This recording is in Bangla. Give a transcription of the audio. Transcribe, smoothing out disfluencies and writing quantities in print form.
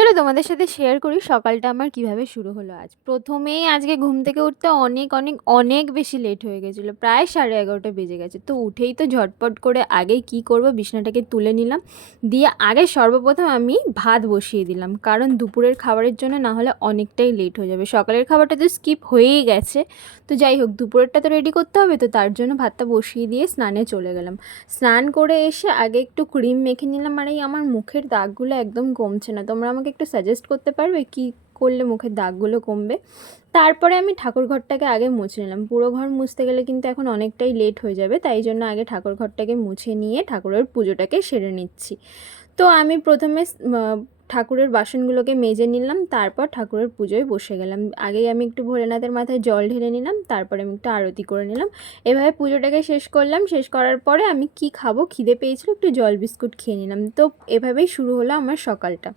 চলো তোমাদের সাথে শেয়ার করি সকালটা আমার কিভাবে শুরু হলো আজ। প্রথমেই আজকে ঘুম থেকে উঠতে অনেক অনেক অনেক বেশি লেট হয়ে গেছিলো, প্রায় 11:30 বেজে গেছে। তো উঠেই তো ঝটপট করে আগে কি করব, বিছানাটাকে তুলে নিলাম, দিয়ে আগে সর্বপ্রথম আমি ভাত বসিয়ে দিলাম, কারণ দুপুরের খাবারের জন্য না হলে অনেকটাই লেট হয়ে যাবে। সকালের খাবারটা তো স্কিপ হয়েই গেছে, তো যাই হোক দুপুরেরটা তো রেডি করতে হবে, তো তার জন্য ভাতটা বসিয়ে দিয়ে স্নানে চলে গেলাম। স্নান করে এসে আগে একটু ক্রিম মেখে নিলাম, আর এই আমার মুখের দাগগুলো একদম কমছে না, তোমরা আমাকে একটু সাজেস্ট করতে পারবে কি করলে মুখের দাগগুলো কমবে। তারপরে আমি ঠাকুর ঘরটাকে আগে মুছে নিলাম, পুরো ঘর মুছতে গেলে কিন্তু এখন অনেকটাই লেট হয়ে যাবে, তাই জন্য আগে ঠাকুর ঘরটাকে মুছে নিয়ে ঠাকুরের পুজোটাকে সেরে নিচ্ছি। তো আমি প্রথমে ঠাকুরের বাসনগুলোকে মেজে নিলাম, তারপর ঠাকুরের পুজোয় বসে গেলাম। আগেই আমি একটু ভোলেনাথের মাথায় জল ঢেলে নিলাম, তারপরে আমি একটু আরতি করে নিলাম। এভাবে পুজোটাকে শেষ করলাম। শেষ করার পরে আমি কি খাবো, খিদে পেয়েছিল, একটু জল বিস্কুট খেয়ে নিলাম। তো এভাবেই শুরু হলো আমার সকালটা।